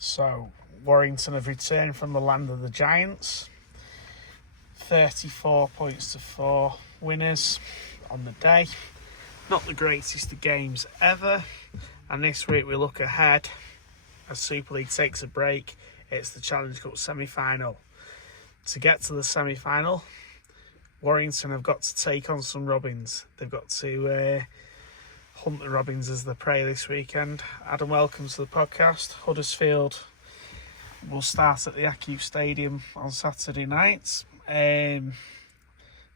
So, Warrington have returned from the land of the Giants. 34 points to 4 winners on the day. Not the greatest of games ever. And this week we look ahead as Super League takes a break. It's the Challenge Cup semi-final. To get to the semi-final, Warrington have got to take on some Robins. They've got to hunt the Robins as their prey this weekend. Adam, welcome to the podcast. Huddersfield will start at the Accu Stadium on Saturday night.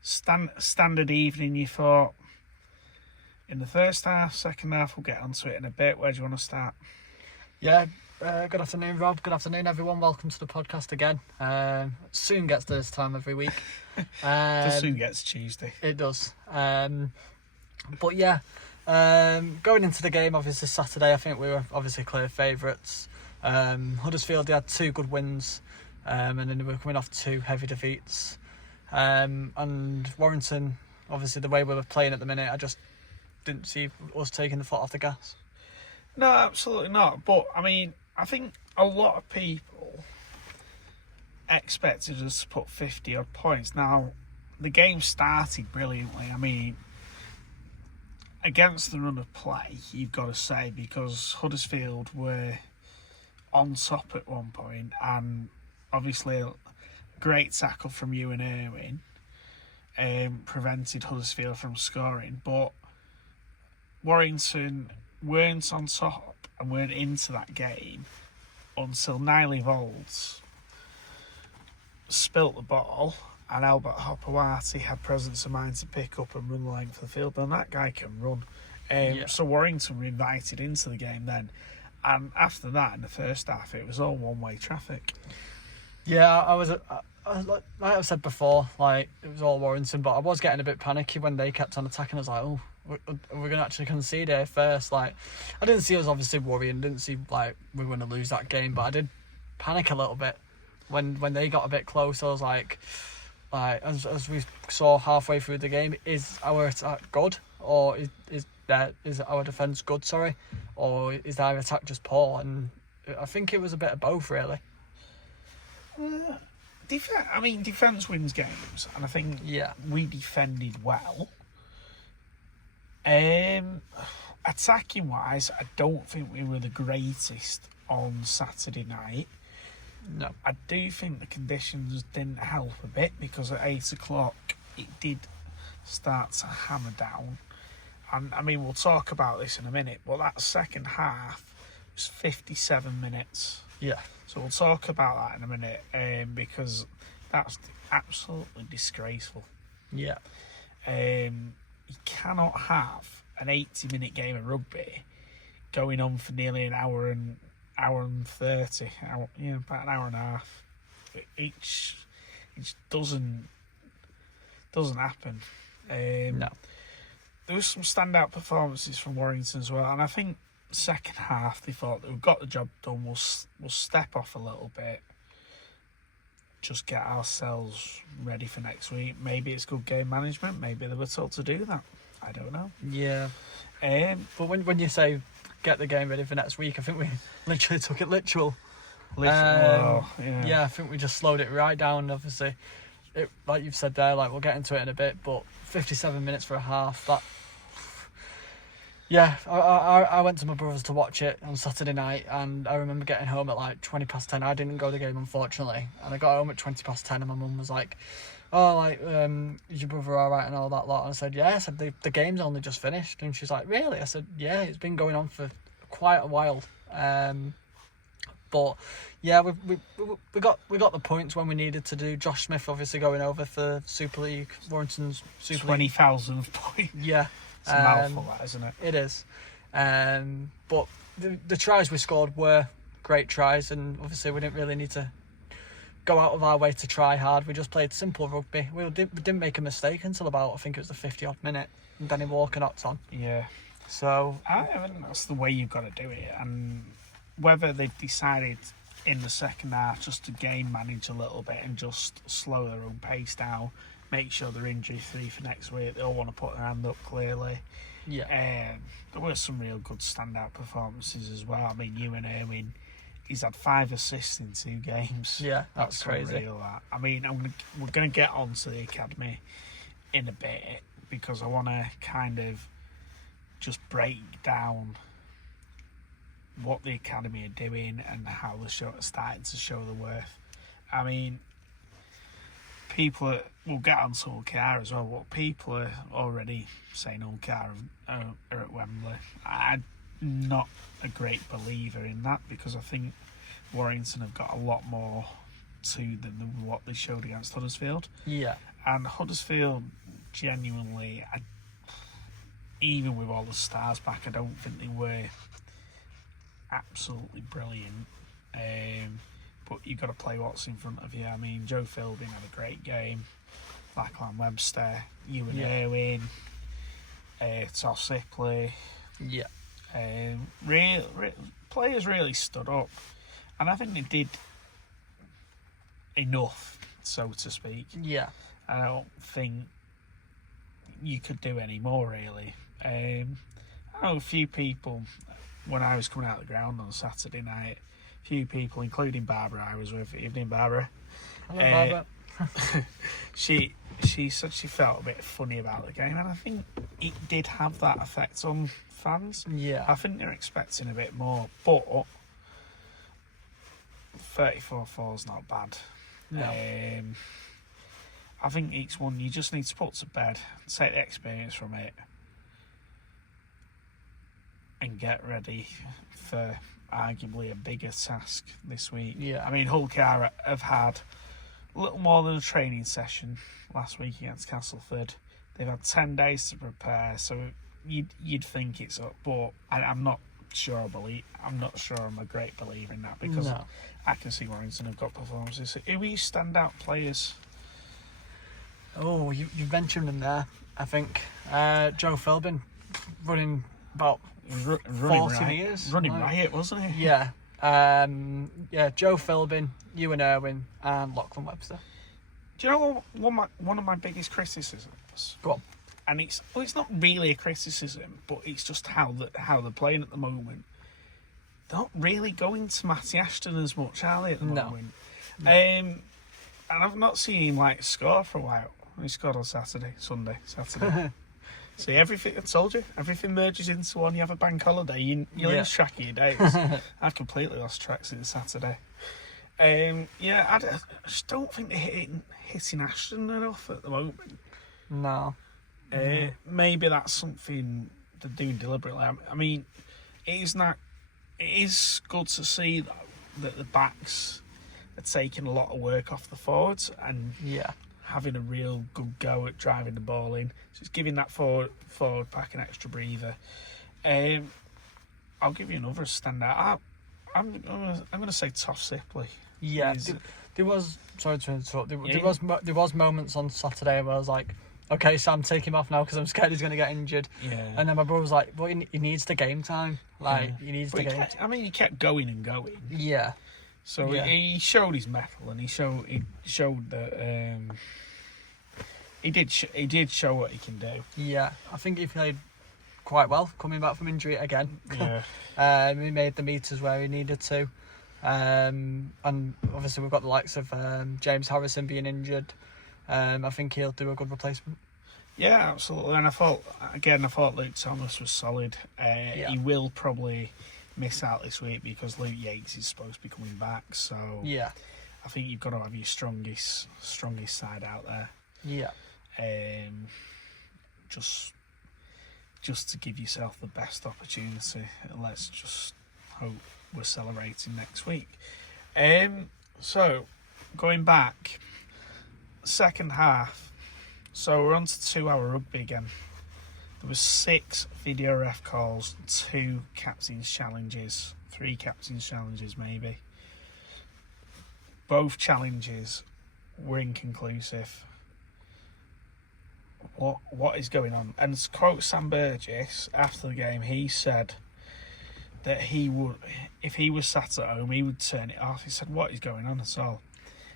Standard evening, you thought, in the first half. Second half, we'll get onto it in a bit. Where do you want to start? Yeah, good afternoon, Rob. Good afternoon, everyone. Welcome to the podcast again. Soon gets to this time every week. It soon gets Tuesday. It does. But yeah, going into the game, obviously Saturday, I think we were obviously clear favourites. Huddersfield, they had 2 good wins, and then they were coming off 2 heavy defeats. And Warrington, obviously the way we were playing at the minute, I just didn't see us taking the foot off the gas. No, absolutely not. But, I mean, I think a lot of people expected us to put 50-odd points. Now, the game started brilliantly. I mean, against the run of play, you've got to say, because Huddersfield were on top at one point, and obviously a great tackle from you and Irwin prevented Huddersfield from scoring. But Warrington weren't on top and weren't into that game until Niley Volz spilt the ball and Albert Hopewati had presence of mind to pick up and run the length of the field. And that guy can run. So Warrington were invited into the game then. And after that, in the first half, it was all one-way traffic. Yeah, I was like I've said before, like it was all Warrington, but I was getting a bit panicky when they kept on attacking. I was like, oh, we're going to actually concede here first. Like, I didn't see us obviously worrying, didn't see like we were going to lose that game, but I did panic a little bit when they got a bit close. I was like as we saw halfway through the game, is our attack good, or is our defence good? Sorry, or is our attack just poor? And I think it was a bit of both, really. Defence wins games, and I think we defended well. Attacking wise, I don't think we were the greatest on Saturday night. No. I do think the conditions didn't help a bit, because at 8 o'clock it did start to hammer down. And I mean, we'll talk about this in a minute, but that second half was 57 minutes. Yeah. So we'll talk about that in a minute, because that's absolutely disgraceful. Yeah. You cannot have an 80-minute game of rugby going on for nearly an hour and 30, about an hour and a half. It doesn't happen. No. There was some standout performances from Warrington as well, and I think second half they thought that we've got the job done. We'll step off a little bit, just get ourselves ready for next week. Maybe it's good game management. Maybe they were told to do that. I don't know. Yeah. But when you say get the game ready for next week, I think we literally took it literal. Yeah, I think we just slowed it right down. Obviously, like you've said there, like we'll get into it in a bit. But 57 minutes for a half. That. Yeah, I went to my brother's to watch it on Saturday night, and I remember getting home at like 20 past 10. I didn't go to the game, unfortunately, and I got home at 20 past 10, and my mum was like, oh, like, is your brother all right and all that lot? And I said, yeah. I said, the game's only just finished. And she's like, really? I said, yeah, it's been going on for quite a while. But yeah, we got the points when we needed to do. Josh Smith obviously going over for Super League, Warrington's Super League. 20,000th point. Yeah. It's a mouthful, that, isn't it? It is. But the tries we scored were great tries, and obviously we didn't really need to go out of our way to try hard. We just played simple rugby. We didn't make a mistake until about, I think it was the 50-odd minute, and Danny Walker knocked on. Yeah. So I think that's the way you've got to do it, and whether they've decided in the second half just to game manage a little bit and just slow their own pace down, make sure they're injury-free for next week. They all want to put their hand up clearly. Yeah. There were some real good standout performances as well. I mean, you and Irwin, He's had 5 assists in 2 games. Yeah, that's crazy. Unreal, that. I mean, we're going to get on to the academy in a bit because I want to kind of just break down what the academy are doing and how they're starting to show the worth. I mean, we'll get on to Ulkar as well. What people are already saying Ulkar are at Wembley. I'm not a great believer in that because I think Warrington have got a lot more to them than what they showed against Huddersfield. Yeah. And Huddersfield, genuinely, even with all the stars back, I don't think they were absolutely brilliant. But you've got to play what's in front of you. I mean, Joe Philbin had a great game. Lachlan Webster, Ewan Irwin, Toff Sipley. Yeah. Players really stood up. And I think they did enough, so to speak. Yeah. I don't think you could do any more, really. I know a few people, when I was coming out of the ground on Saturday night, a few people, including Barbara, I was with. Evening, Barbara. Hello, Barbara. She said she felt a bit funny about the game, and I think it did have that effect on fans. Yeah. I think they're expecting a bit more, but 34-4 is not bad. No. I think each one you just need to put to bed, take the experience from it, and get ready for arguably a bigger task this week. Yeah. I mean, Ulkar have had a little more than a training session last week against Castleford. They've had 10 days to prepare, so you'd think it's up, but I'm not sure. I'm not sure I'm a great believer in that because I can see Warrington have got performances. Who are your standout players? Oh, you mentioned him there. I think Joe Philbin running about 40 metres. Running riot, wasn't he? Yeah. Joe Philbin, Ewan Irwin, and Lachlan Webster. Do you know what one of my biggest criticisms? Go on. And it's not really a criticism, but it's just how they're playing at the moment. They're not really going to Matty Ashton as much, are they, at the moment? No. And I've not seen him score for a while. He scored on Saturday. See, everything, I told you, everything merges into one. You have a bank holiday, you lose track of your days. I've completely lost track since Saturday. I just don't think they're hitting Ashton enough at the moment. No. Maybe that's something they're doing deliberately. I mean, it is good to see though, that the backs are taking a lot of work off the forwards and having a real good go at driving the ball in. So it's giving that forward pack an extra breather. I'll give you another standout. I'm going to say Toff Sipley. Yeah, there was. Sorry to interrupt. There was moments on Saturday where I was like, okay, Sam, take him off now because I'm scared he's going to get injured. Yeah. And then my brother was like, "But he needs the game time. He needs the game." He kept going and going. Yeah. So he showed his mettle, and he showed that he did show what he can do. Yeah, I think he played quite well coming back from injury again. Yeah. He made the meters where he needed to. And obviously we've got the likes of James Harrison being injured. I think he'll do a good replacement. Yeah, absolutely. And I thought Luke Thomas was solid. He will probably miss out this week because Luke Yates is supposed to be coming back. So I think you've got to have your strongest side out there. Yeah. Just to give yourself the best opportunity. Let's just hope we're celebrating next week. So going back, second half. So we're on to 2-hour rugby again. There was 6 video ref calls, 2 captain's challenges, 3 captain's challenges maybe. Both challenges were inconclusive. What is going on? And to quote Sam Burgess after the game, he said that he would, if he was sat at home, he would turn it off. He said, "What is going on at all?"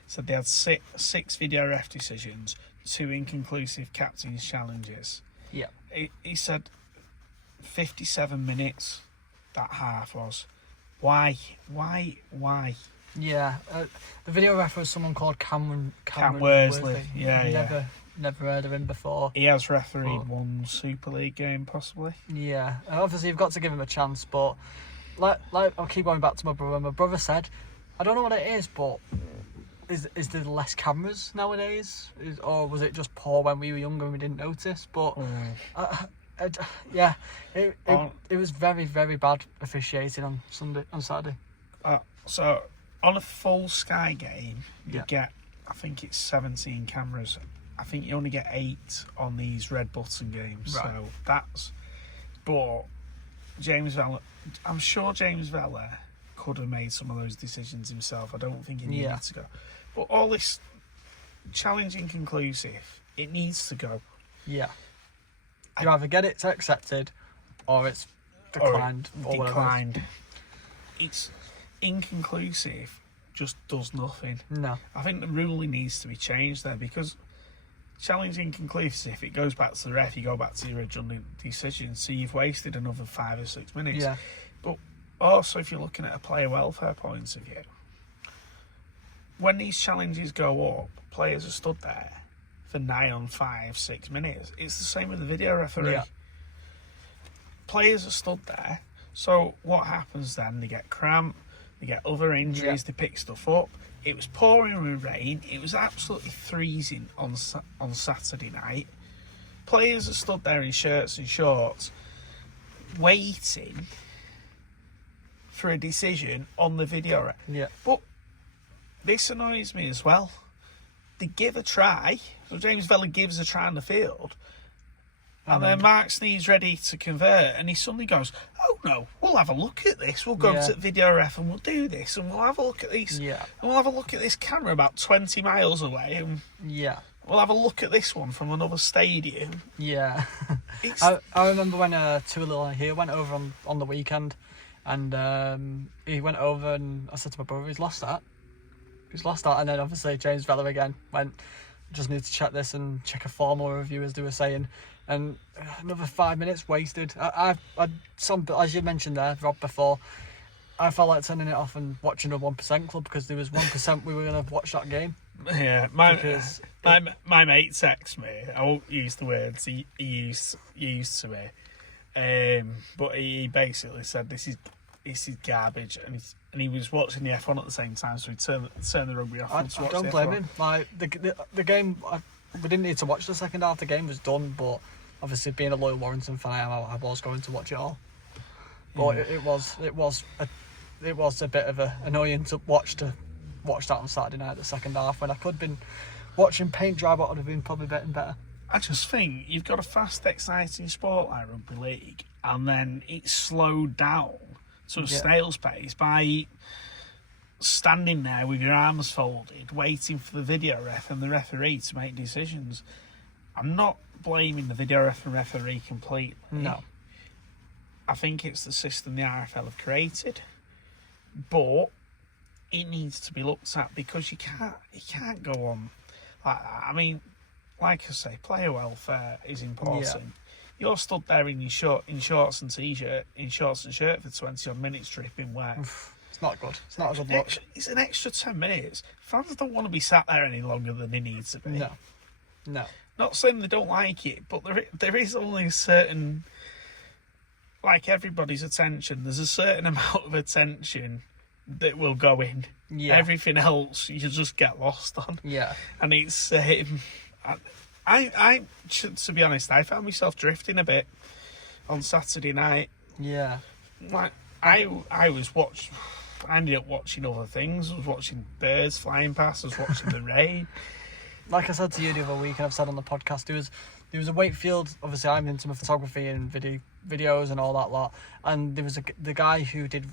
He said they had six video ref decisions, 2 inconclusive captain's challenges. Yeah. He said 57 minutes that half was. Why? Yeah, the video ref was someone called Cameron Worsley. Yeah, Never heard of him before. He has refereed one Super League game, possibly. Yeah, and obviously you've got to give him a chance, but like I'll keep going back to my brother. My brother said, I don't know what it is, but is there less cameras nowadays? Or was it just poor when we were younger and we didn't notice? But it was very, very bad officiating on Saturday. So on a full Sky game, you get, I think it's 17 cameras. I think you only get 8 on these red button games. Right. So that's. But James Vella, I'm sure James Vella could have made some of those decisions himself. I don't think he needed to go. But all this challenging conclusive, it needs to go. Yeah. You either get it accepted or it's declined. Declined. It's inconclusive, just does nothing. No. I think the ruling needs to be changed there, because challenging conclusive, it goes back to the ref, you go back to the original decision, so you've wasted another 5 or 6 minutes. Yeah. But also, if you're looking at a player welfare point of view, when these challenges go up, players are stood there for nigh on 5-6 minutes. It's the same with the video referee. Yeah. Players are stood there, so what happens then? They get cramp, they get other injuries, they pick stuff up. It was pouring with rain. It was absolutely freezing on Saturday night. Players are stood there in shirts and shorts, waiting for a decision on the video. Yeah. But this annoys me as well. They give a try. So James Vella gives a try on the field. And then Mark Sneed's ready to convert, and he suddenly goes, "Oh no, we'll have a look at this. We'll go to the video ref and we'll do this, and we'll have a look at these. And we'll have a look at this camera about 20 miles away, and we'll have a look at this one from another stadium." Yeah. I remember when Tualila here went over on the weekend, and he went over, and I said to my brother, he's lost that, and then obviously James Vella again went, just need to check this and check a formal review, as they were saying. And another 5 minutes wasted. As you mentioned there, Rob, before, I felt like turning it off and watching a 1% club, because there was 1% we were going to watch that game. Yeah, my mate texted me. I won't use the words he used to me, but he basically said this is garbage, and he was watching the F1 at the same time, so he turned the rugby off. I don't blame him. Like the game, we didn't need to watch the second half. The game was done, but obviously being a loyal Warrington fan, I was going to watch it all. But it was a bit of annoying to watch that on Saturday night, the second half, when I could have been watching paint dry, but would have been probably better. I just think you've got a fast, exciting sport like Rugby League, and then it's slowed down to a snail's pace by standing there with your arms folded, waiting for the video ref and the referee to make decisions. I'm not blaming the video ref and referee completely. No. I think it's the system the RFL have created, but it needs to be looked at, because you can't go on like that. I mean, like I say, player welfare is important. Yeah. You're stood there in shorts and t-shirt, for 20 odd minutes, dripping wet. It's not good. It's not a good look. It's an extra 10 minutes. Fans don't want to be sat there any longer than they need to be. No. Not saying they don't like it, but there is only a certain, like everybody's attention, there's a certain amount of attention that will go in. Yeah. Everything else you just get lost on. Yeah. And it's I to be honest, I found myself drifting a bit on Saturday night. Yeah. Like I ended up watching other things. I was watching birds flying past. I was watching the rain. Like I said to you the other week, and I've said on the podcast, there was a Wakefield. Obviously, I'm into my photography and videos and all that lot. And there was the guy who did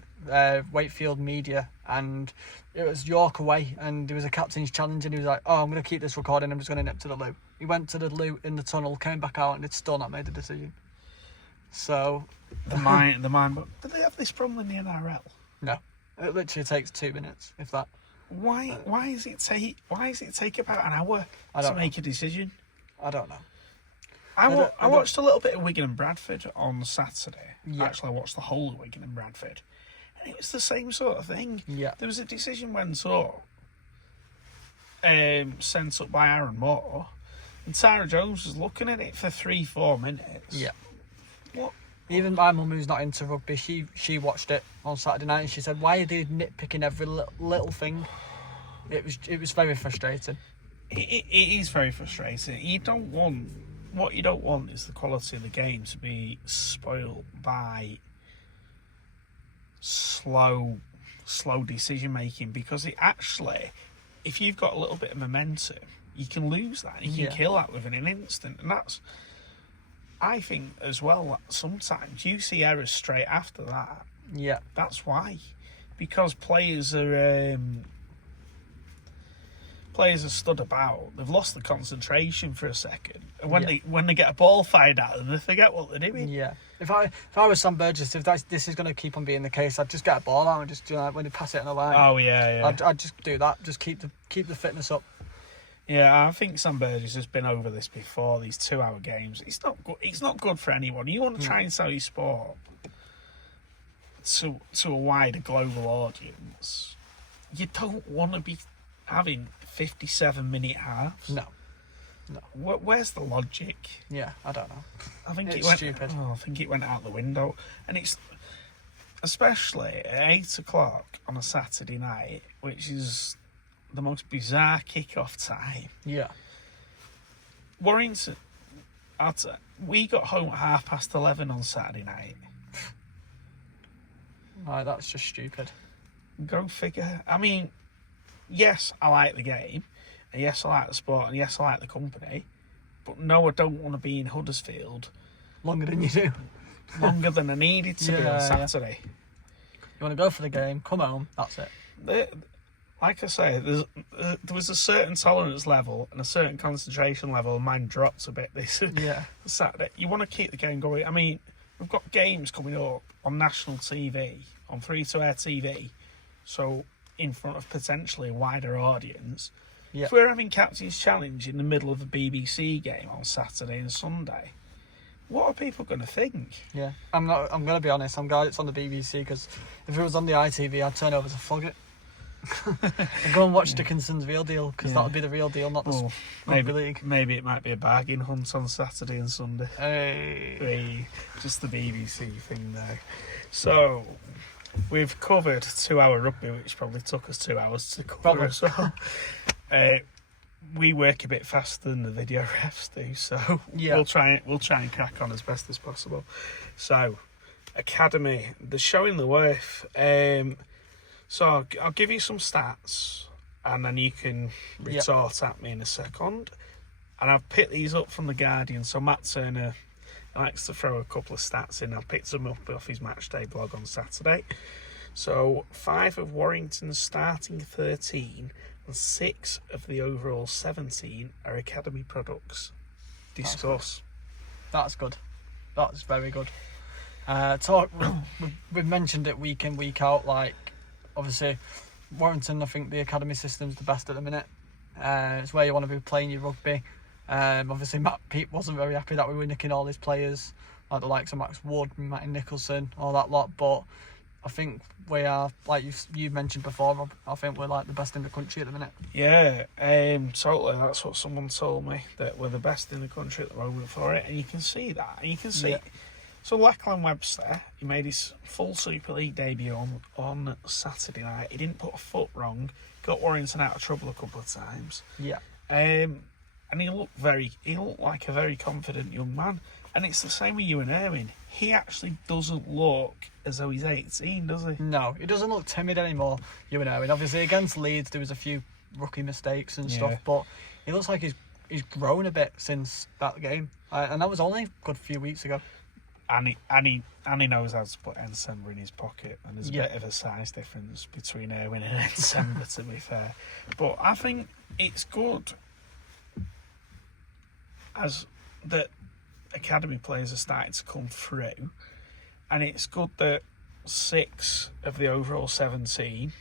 Wakefield media, and it was York away, and there was a captain's challenge, and he was like, "Oh, I'm going to keep this recording. I'm just going to nip to the loo." He went to the loo in the tunnel, came back out, and it's still not made the decision. So the mind. But do they have this problem in the NRL? No, it literally takes 2 minutes, if that. Why does it take about an hour to make a decision? I don't know. I watched a little bit of Wigan and Bradford on Saturday. Yeah. Actually, I watched the whole of Wigan and Bradford. And it was the same sort of thing. Yeah. There was a decision went up, sent up by Aaron Moore, and Tara Jones was looking at it for 3-4 minutes. Yeah. What? Even my mum, who's not into rugby, she watched it on Saturday night and she said, "Why are they nitpicking every little thing?" It was very frustrating. It is very frustrating. What you don't want is the quality of the game to be spoiled by slow decision making, because it actually, if you've got a little bit of momentum, you can lose that. You can kill that within an instant, and that's. I think as well that sometimes you see errors straight after that. Yeah. That's why, because players are stood about. They've lost the concentration for a second, and when they get a ball fired at them, they forget what they're doing. Yeah. If I was Sam Burgess, if this is going to keep on being the case, I'd just get a ball out and just when they pass it on the line. Oh yeah. I'd just do that. Just keep the fitness up. Yeah, I think Sam Burgess has been over this before. These 2-hour games, it's not good. It's not good for anyone. You want to try and sell your sport to a wider global audience. You don't want to be having 57-minute halves. No. Where's the logic? Yeah, I don't know. I think it's stupid. I think it went out the window, and it's especially at 8 o'clock on a Saturday night, which is the most bizarre kick-off time. Yeah. Warrington, we got home at 11:30 on Saturday night. Right, that's just stupid. Go figure. I mean, yes, I like the game, and yes, I like the sport, and yes, I like the company, but no, I don't want to be in Huddersfield Longer than you do. longer than I needed to be on Saturday. You want to go for the game, come home, that's it. Like I say, there was a certain tolerance level and a certain concentration level, and mine dropped a bit this Saturday. You want to keep the game going. I mean, we've got games coming up on national TV, on free-to-air TV, so in front of potentially a wider audience. Yeah. If we're having Captain's Challenge in the middle of a BBC game on Saturday and Sunday, what are people going to think? Yeah, I'm going to be honest, I'm glad it's on the BBC, because if it was on the ITV, I'd turn over to flog it. And go and watch Dickinson's Real Deal, because that would be the real deal, not the Rugby League. Maybe it might be a bargain hunt on Saturday and Sunday. Hey. Just the BBC thing there. So, we've covered 2-hour rugby, which probably took us 2 hours to cover as well. We work a bit faster than the video refs do, so we'll try and crack on as best as possible. So, Academy, they're showing the worth. So I'll give you some stats, and then you can retort at me in a second. And I've picked these up from The Guardian. So Matt Turner likes to throw a couple of stats in. I picked them up off his Matchday blog on Saturday. So 5 of Warrington's starting 13 and 6 of the overall 17 are Academy products. Discuss. That's good. That's very good. We've mentioned it week in, week out, like, obviously, Warrington, I think the academy system's the best at the minute. It's where you want to be playing your rugby. Obviously, Matt Peat wasn't very happy that we were nicking all his players, like the likes of Max Wood, Matty Nicholson, all that lot. But I think we are, like you mentioned before, Rob, I think we're like the best in the country at the minute. Yeah, totally. That's what someone told me, that we're the best in the country at the moment for it. And you can see that. And you can see... So Lachlan Webster, he made his full Super League debut on Saturday night. He didn't put a foot wrong. Got Warrington out of trouble a couple of times. Yeah. And he looked like a very confident young man. And it's the same with Ewan Irwin. He actually doesn't look as though he's 18, does he? No, he doesn't look timid anymore, Ewan Irwin. Obviously, against Leeds, there was a few rookie mistakes and stuff, but he looks like he's grown a bit since that game. And that was only a good few weeks ago. And he knows how to put Ensemble in his pocket, and there's a bit of a size difference between Irwin and Ensemble, to be fair. But I think it's good as that academy players are starting to come through, and it's good that 6 of the overall 17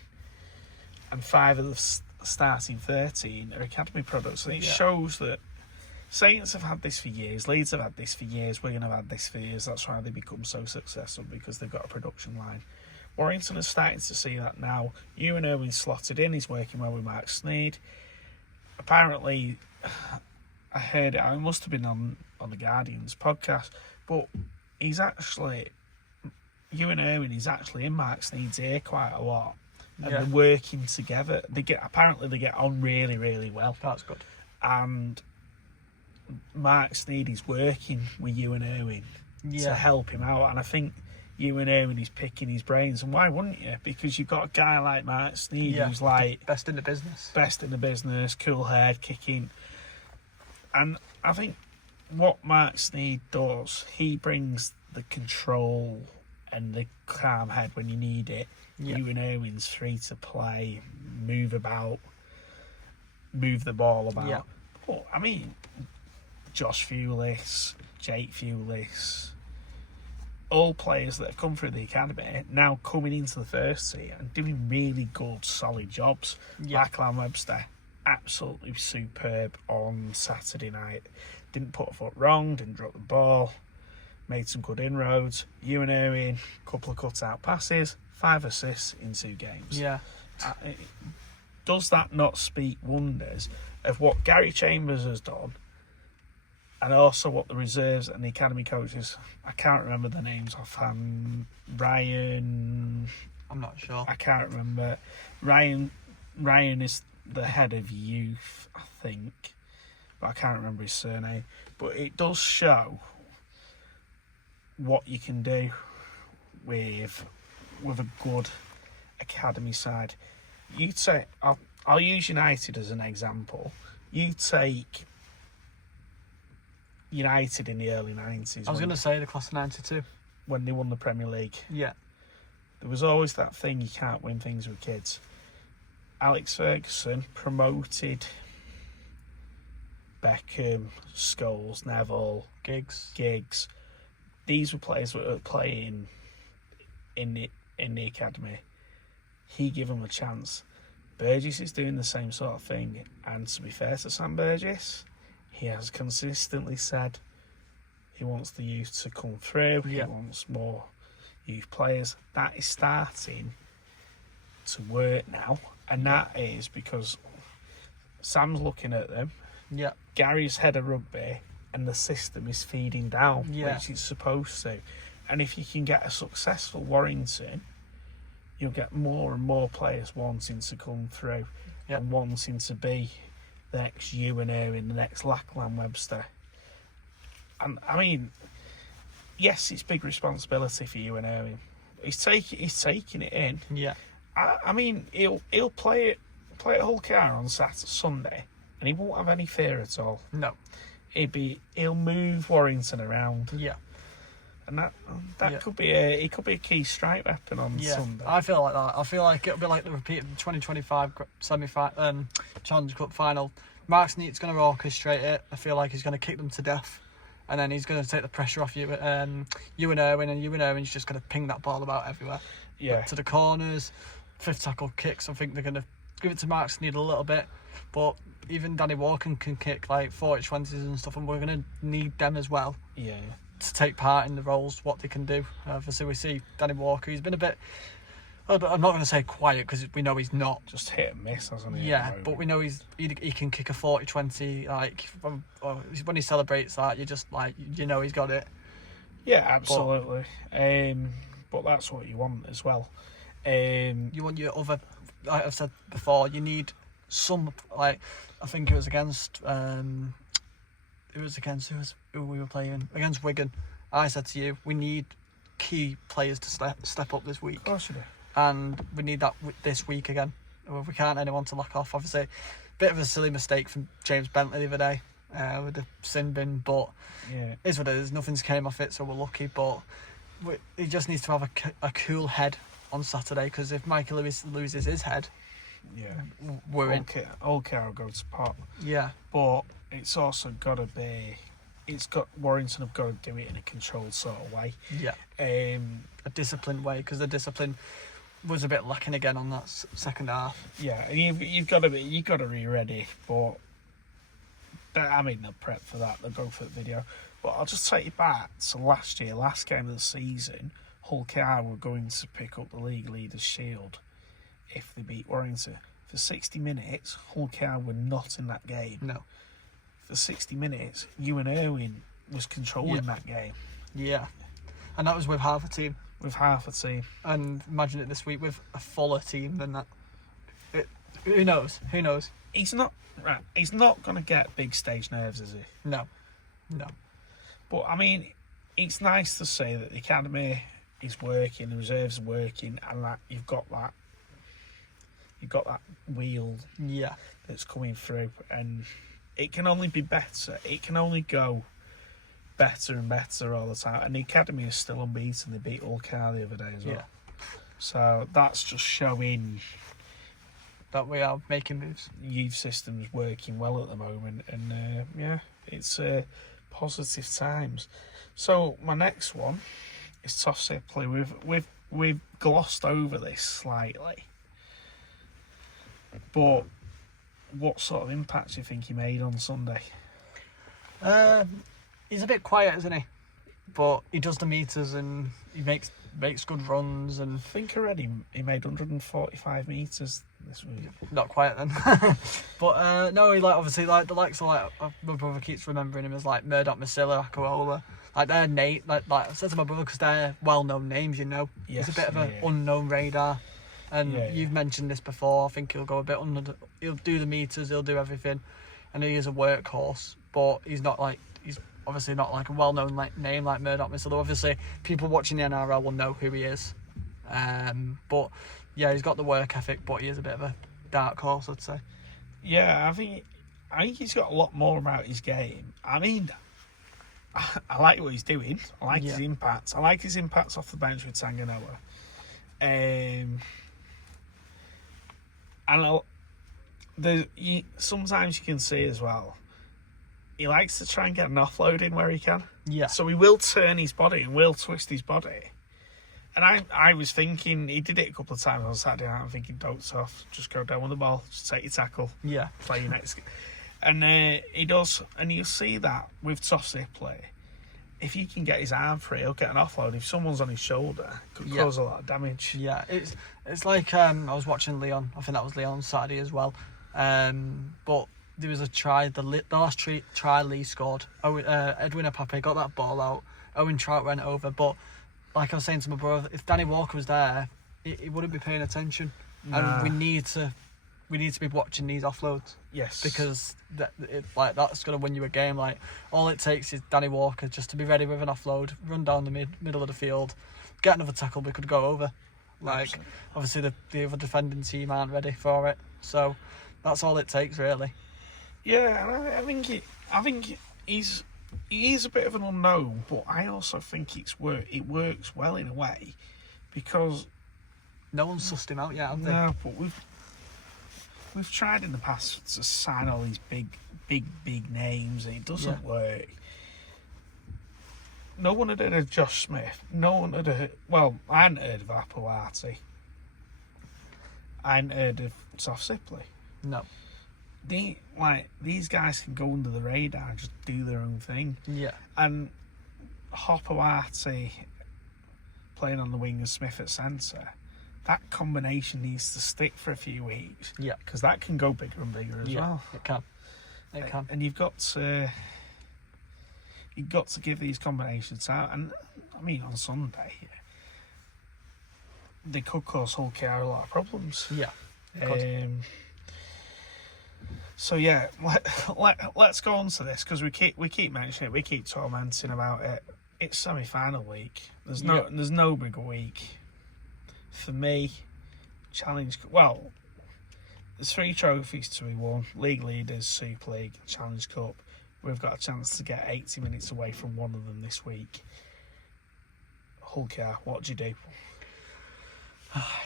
and 5 of the starting 13 are academy products. And it shows that Saints have had this for years, Leeds have had this for years, Wigan have had this for years. That's why they become so successful, because they've got a production line. Warrington is starting to see that now. Ewan Irwin slotted in. He's working well with Mark Sneyd. Apparently, I heard it. It must have been on the Guardian's podcast, but he's actually Ewan Irwin is actually in Mark Sneyd's ear quite a lot, and they're working together. They get on really, really well. That's good. And Mark Sneyd is working with Ewan Irwin to help him out, and I think Ewan Irwin is picking his brains. And why wouldn't you? Because you've got a guy like Mark Sneyd who's like best in the business, cool head, kicking. And I think what Mark Sneyd does, he brings the control and the calm head when you need it. Ewan Irwin's free to play, move about, move the ball about. Yeah. But I mean, Josh Fewlis, Jake Fewlis, all players that have come through the academy now coming into the first team and doing really good, solid jobs. Lachlan Webster, absolutely superb on Saturday night. Didn't put a foot wrong, didn't drop the ball, made some good inroads. Ewan Irwin, couple of cut-out passes, 5 assists in 2 games. Yeah. Does that not speak wonders of what Gary Chambers has done, and also what the reserves and the academy coaches, I can't remember the names offhand, Ryan... I'm not sure. I can't remember. Ryan is the head of youth, I think, but I can't remember his surname. But it does show what you can do with a good academy side. You take, I'll use United as an example. You take United in the early 90s. I was going to say the class of 92. When they won the Premier League. Yeah. There was always that thing, you can't win things with kids. Alex Ferguson promoted Beckham, Scholes, Neville, Giggs. These were players that were playing in the academy. He gave them a chance. Burgess is doing the same sort of thing, and to be fair to Sam Burgess, he has consistently said he wants the youth to come through. He wants more youth players. That is starting to work now, and that is because Sam's looking at them. Yeah. Gary's head of rugby, and the system is feeding down, which it's supposed to. And if you can get a successful Warrington, you'll get more and more players wanting to come through and wanting to be the next Ewan Irwin, the next Lachlan Webster. And I mean, yes, it's big responsibility for Ewan Irwin. He's taking it in. Yeah. I mean, he'll play at Hull KR on Sunday, and he won't have any fear at all. No. He'll move Warrington around. Yeah. And that could be a key strike weapon on Sunday. I feel like that. I feel like it'll be like the repeat of the 2025 Challenge Cup final. Mark Sneyd's going to orchestrate it. I feel like he's going to kick them to death, and then he's going to take the pressure off Ewan Irwin, and Ewan Irwin's just going to ping that ball about everywhere. Yeah. But to the corners, fifth tackle kicks. I think they're going to give it to Mark Sneyd a little bit, but even Danny Walker can kick like 40-20s and stuff, and we're going to need them as well. Yeah. To take part in the roles, what they can do. Obviously, we see Danny Walker. He's been a bit. I'm not going to say quiet because we know he's not. Just hit and miss, hasn't he? Yeah, but we know he can kick a 40-20. Like when he celebrates that, you just like he's got it. Yeah, absolutely. But that's what you want as well. You want your other. Like I've said before, you need some. Like I think it was against. Who we were playing against Wigan. I said to you, we need key players to step up this week. Of course you do. And we need that this week again. We can't anyone to lock off. Obviously, bit of a silly mistake from James Bentley the other day with the sin bin, but it is what it is. Nothing's came off it, so we're lucky. But he just needs to have a cool head on Saturday, because if Michael Lewis loses his head, we're in. All care will go to pot. Yeah. But it's also got to be... Warrington have got to do it in a controlled sort of way. Yeah. A disciplined way, because the discipline was a bit lacking again on that second half. Yeah, you've got to be ready. But I mean, they'll prep for that. They'll go for the video. But I'll just take you back to last year, last game of the season. Hull KR were going to pick up the league leaders' shield if they beat Warrington. For 60 minutes, Hull KR were not in that game. No. For 60 minutes, Ewan Irwin was controlling that game. Yeah. And that was with half a team. With half a team. And imagine it this week with a fuller team than that. Who knows? Who knows? He's not going to get big stage nerves, is he? No. But I mean, it's nice to say that the academy is working, the reserves are working, and that you've got that wheel that's coming through, and it can only be better. It can only go better and better all the time. And the academy is still unbeaten. They beat Hull KR the other day as well. Yeah. So that's just showing that we are making moves. Youth system's working well at the moment, and it's positive times. So my next one is Toff Sipley. We've glossed over this slightly, but what sort of impact do you think he made on Sunday? He's a bit quiet, isn't he? But he does the meters and he makes good runs. And I think already he made 145 meters this week. Not quite then. But no, he obviously the likes of my brother keeps remembering him as Murdoch, Masilla, Akaola. They're Nate. Like I said to my brother, because they're well-known names, you know. Yes, it's a bit of an unknown radar. And you've mentioned this before. I think he'll go a bit under. He'll do the meters. He'll do everything, and he is a workhorse. But he's not he's obviously not a well-known name like Murdoch Masilla. Obviously, people watching the NRL will know who he is. But yeah, he's got the work ethic, but he is a bit of a dark horse, I'd say. Yeah, I think he's got a lot more about his game. I mean, I like what he's doing. I like his impact. I like his impacts off the bench with Tanganoa. Sometimes you can see as well, he likes to try and get an offload in where he can. Yeah. So he will turn his body and will twist his body. And I was thinking, he did it a couple of times on Saturday night. I'm thinking, don't Toff, just go down with the ball, just take your tackle, play your next game. And he does, and you'll see that with Toff Sipley. If he can get his arm free, he'll get an offload. If someone's on his shoulder, it could cause a lot of damage. Yeah, it's like I was watching Leon. I think that was Leon Saturday as well. But there was a try, the last try Lee scored. Edwin Apape got that ball out. Owen Trout went over, but like I was saying to my brother, if Danny Walker was there, he wouldn't be paying attention. Nah. And we need to be watching these offloads. Yes. Because that's going to win you a game. All it takes is Danny Walker just to be ready with an offload, run down the middle of the field, get another tackle, we could go over. Obviously the other defending team aren't ready for it. So that's all it takes, really. Yeah, I think he is a bit of an unknown, but I also think it works well in a way, because no one's sussed him out yet, have they? No, but we've tried in the past to sign all these big names, and it doesn't work. No one had heard of Josh Smith. No one had heard. Well, I hadn't heard of Apawati. I hadn't heard of Toff Sipley. No. These guys can go under the radar and just do their own thing. Yeah. And Hopawati playing on the wing and Smith at centre, that combination needs to stick for a few weeks. Yeah. Because that can go bigger and bigger as well. It can. It can. And you've got to give these combinations out. And I mean, on Sunday, they could cause Hull KR a lot of problems. Yeah. So yeah, let's go on to this, because we keep mentioning it, we keep tormenting about it. It's semi-final week. There's no bigger week for me. Challenge. Well, there's 3 trophies to be won: League Leaders, Super League, Challenge Cup. We've got a chance to get 80 minutes away from one of them this week. Hull KR, what do you do?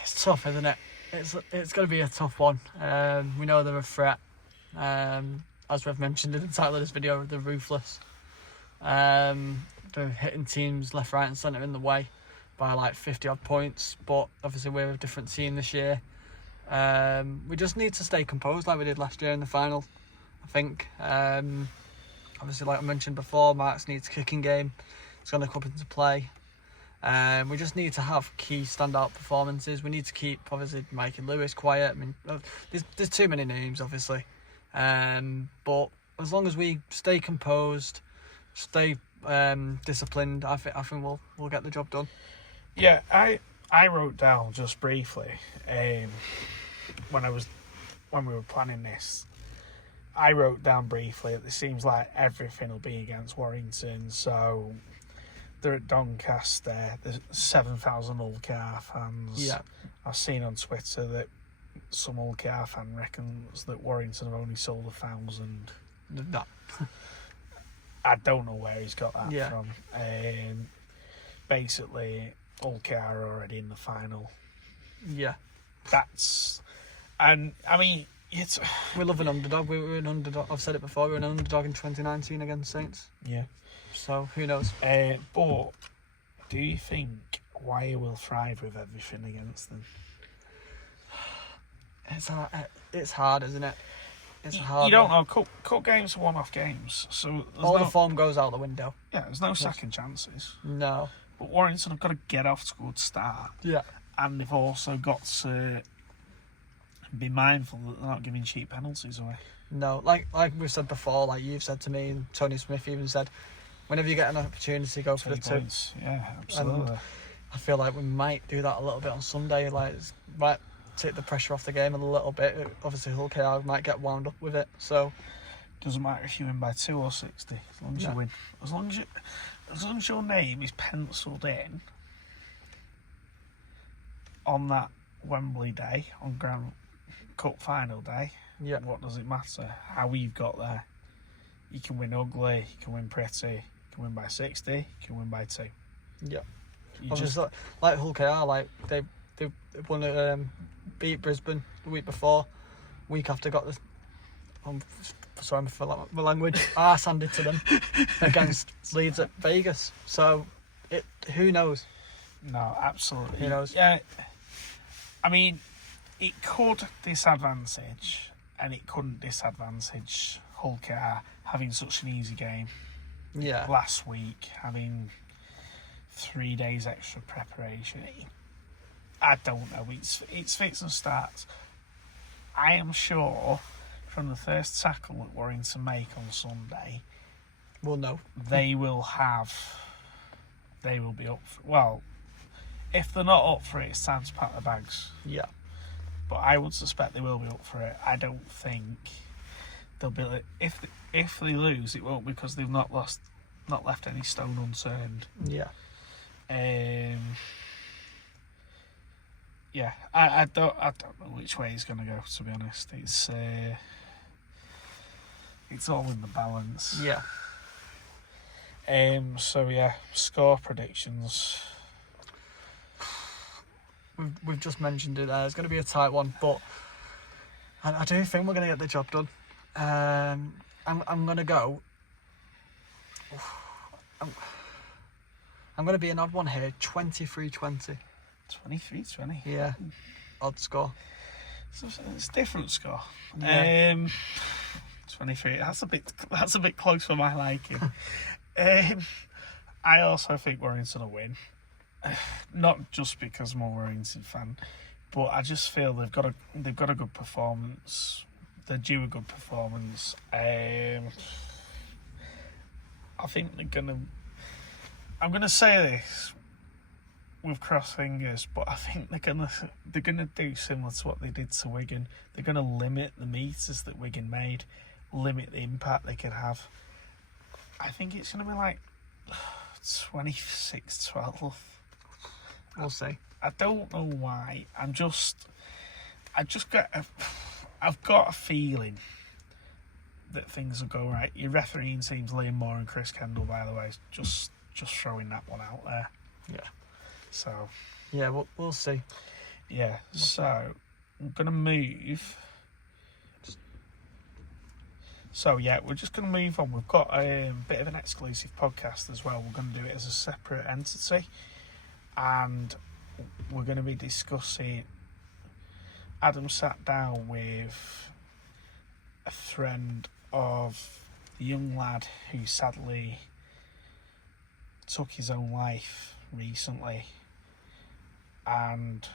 It's tough, isn't it? It's going to be a tough one. We know they're a threat. As we've mentioned in the title of this video, they're ruthless. They're hitting teams left, right and centre in the way by 50 odd points, but obviously we're a different team this year. We just need to stay composed like we did last year in the final, I think. Obviously, like I mentioned before, Marks needs a kicking game. It's going to come into play. We just need to have key standout performances. We need to keep, obviously, Mike and Lewis quiet. I mean, there's too many names, obviously. But as long as we stay composed, stay disciplined, I think we'll get the job done. Yeah, I wrote down just briefly when we were planning this. I wrote down briefly that it seems like everything will be against Warrington. So they're at Doncaster. There's 7,000 Hull Car fans. Yeah. I've seen on Twitter that some Hull Car fan reckons that Warrington have only sold 1,000. No. I don't know where he's got that Yeah. from. Basically, Hull Car are already in the final. Yeah. And I mean, we love an underdog. We were an underdog. I've said it before. We were an underdog in 2019 against Saints. Yeah. So who knows? But do you think Wire will thrive with everything against them? It's hard, isn't it? It's hard. You don't know. Cup games are one-off games, so all the form goes out the window. Yeah, there's no second chances. No. But Warrington have got to get off to a good start. Yeah. And they've also got to be mindful that they're not giving cheap penalties away. No, like we've said before, like you've said to me, and Tony Smith even said, whenever you get an opportunity, go for the 2 points. Yeah, absolutely. And I feel like we might do that a little bit on Sunday. Like, might take the pressure off the game a little bit. Obviously, Hull KR might get wound up with it. So doesn't matter if you win by 2 or 60, as long as you win. As long as your name is penciled in on that Wembley day, on Grand Cup final day, what does it matter how we've got there? You can win ugly, you can win pretty, you can win by 60, you can win by 2. Yeah. You Obviously, like Hull KR, like they won beat Brisbane the week before. Week after got the sorry for my language, arse handed to them against Leeds at Vegas. So who knows? No, absolutely. Who knows? Yeah. I mean, it could disadvantage, and it couldn't disadvantage Hull KR having such an easy game. Yeah. Last week, having 3 days extra preparation. I don't know. It's fits and starts. I am sure from the first tackle that Warrington make on Sunday, we'll know. They will be up for, well, if they're not up for it, it's time to pack the bags. Yeah. But I would suspect they will be up for it. I don't think they'll be. If they lose, it won't because they've not left any stone unturned. Yeah. Yeah. I don't know which way he's going to go. To be honest, it's all in the balance. Yeah. So yeah, score predictions. We've just mentioned it there. It's going to be a tight one, but I do think we're going to get the job done. I'm going to go. I'm going to be an odd one here. 23-20. 23-20. Yeah. Odd score. It's a different score. Yeah. 23. That's a bit close for my liking. I also think Warrington will win. Not just because I'm a Warrington fan, but I just feel they've got a good performance. They're due a good performance. I think they're gonna. I'm gonna say this with crossed fingers, but I think they're gonna do similar to what they did to Wigan. They're gonna limit the meters that Wigan made, limit the impact they could have. I think it's gonna be like 26-12. We'll see. I don't know why. I've got a feeling that things will go right. Your refereeing team's Liam Moore and Chris Kendall, by the way. Just throwing that one out there. Yeah. So. Yeah, we'll see. Yeah. So I'm gonna move. So yeah, we're just gonna move on. We've got a bit of an exclusive podcast as well. We're gonna do it as a separate entity, and we're gonna be discussing. Adam sat down with a friend of the young lad who sadly took his own life recently, and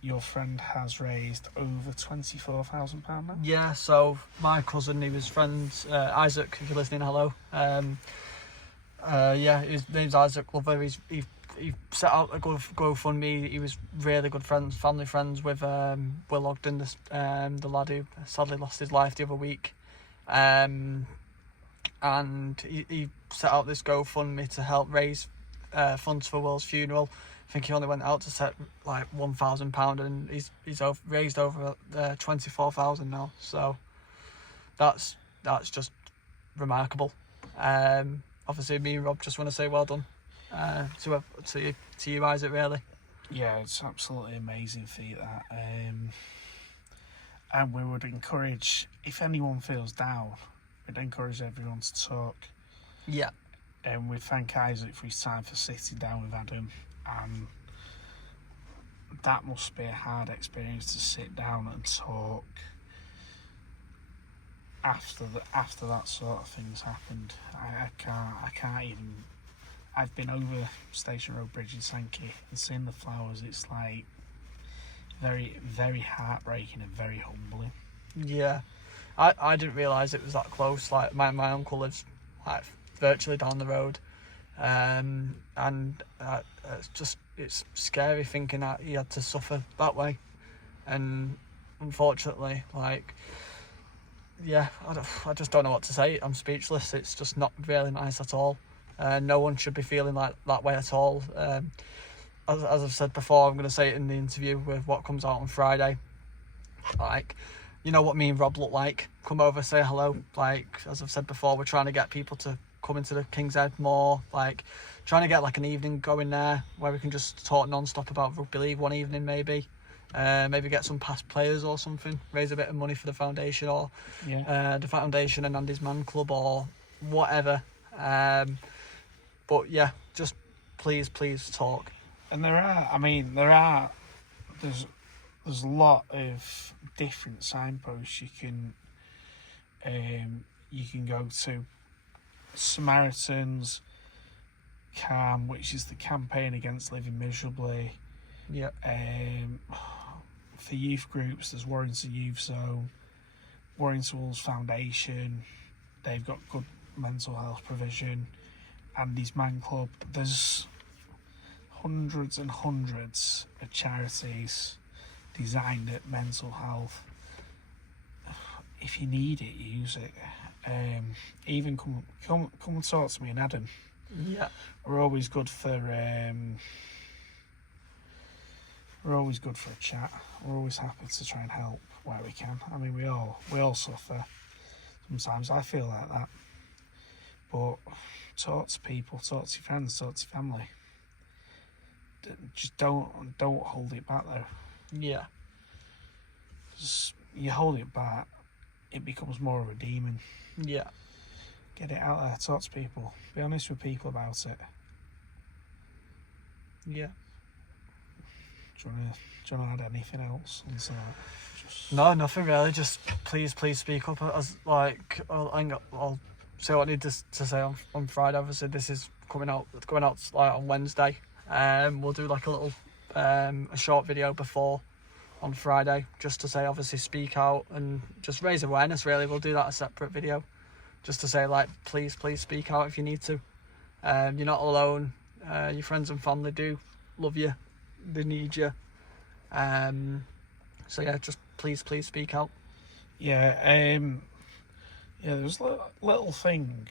your friend has raised over £24,000 now. Yeah, so my cousin, he was friends, Isaac, if you're listening, hello. His name's Isaac Glover. He set out a GoFundMe. He was really good friends, family friends with Will Ogden, the lad who sadly lost his life the other week. And he set out this GoFundMe to help raise funds for Will's funeral. I think he only went out to set like £1,000, and he's raised over 24,000 now. So that's just remarkable. Obviously, me and Rob just want to say well done to you, Isaac. Really. Yeah, it's absolutely amazing feat that. And we would encourage, if anyone feels down, we'd encourage everyone to talk. Yeah. And we thank Isaac for his time for sitting down with Adam. And that must be a hard experience to sit down and talk after that sort of thing's happened. I can't even. I've been over Station Road Bridge in Sankey and seen the flowers. It's like very, very heartbreaking and very humbling. Yeah, I didn't realise it was that close. Like my uncle lives like virtually down the road. And it's scary thinking that he had to suffer that way, and unfortunately, like, yeah, I just don't know what to say. I'm speechless. It's just not really nice at all. No one should be feeling like that way at all. As I've said before, I'm going to say it in the interview with what comes out on Friday. Like, you know what me and Rob look like. Come over, say hello. Like, as I've said before, we're trying to get people to come into the King's Head more, like trying to get like an evening going there where we can just talk non-stop about Rugby League one evening, maybe get some past players or something, raise a bit of money for the foundation, or the foundation and Andy's Man Club or whatever. But yeah, just please talk. And there's a lot of different signposts you can go to. Samaritans, CAM, which is the campaign against living miserably. Yeah. For youth groups, there's Warrington Youth Zone, Warrington Wolves Foundation. They've got good mental health provision. Andy's Man Club. There's hundreds and hundreds of charities designed at mental health. If you need it, use it. Even come and talk to me and Adam. Yeah, we're always good for a chat. We're always happy to try and help where we can. I mean, we all suffer. Sometimes I feel like that, but talk to people, talk to your friends, talk to your family. Just don't hold it back though. Yeah. You hold it back, it becomes more of a demon. Yeah. Get it out there, talk to people, be honest with people about it. Yeah. Do you want to add anything else on that? No, nothing really. Just please speak up. As like, I'll say what I need to say on Friday. Obviously, this is going out like on Wednesday. We'll do like a little a short video before on Friday, just to say obviously speak out and just raise awareness. Really, we'll do that a separate video, just to say like please speak out if you need to. You're not alone. Your friends and family do love you. They need you. So yeah, just please speak out. Yeah. There was a little thing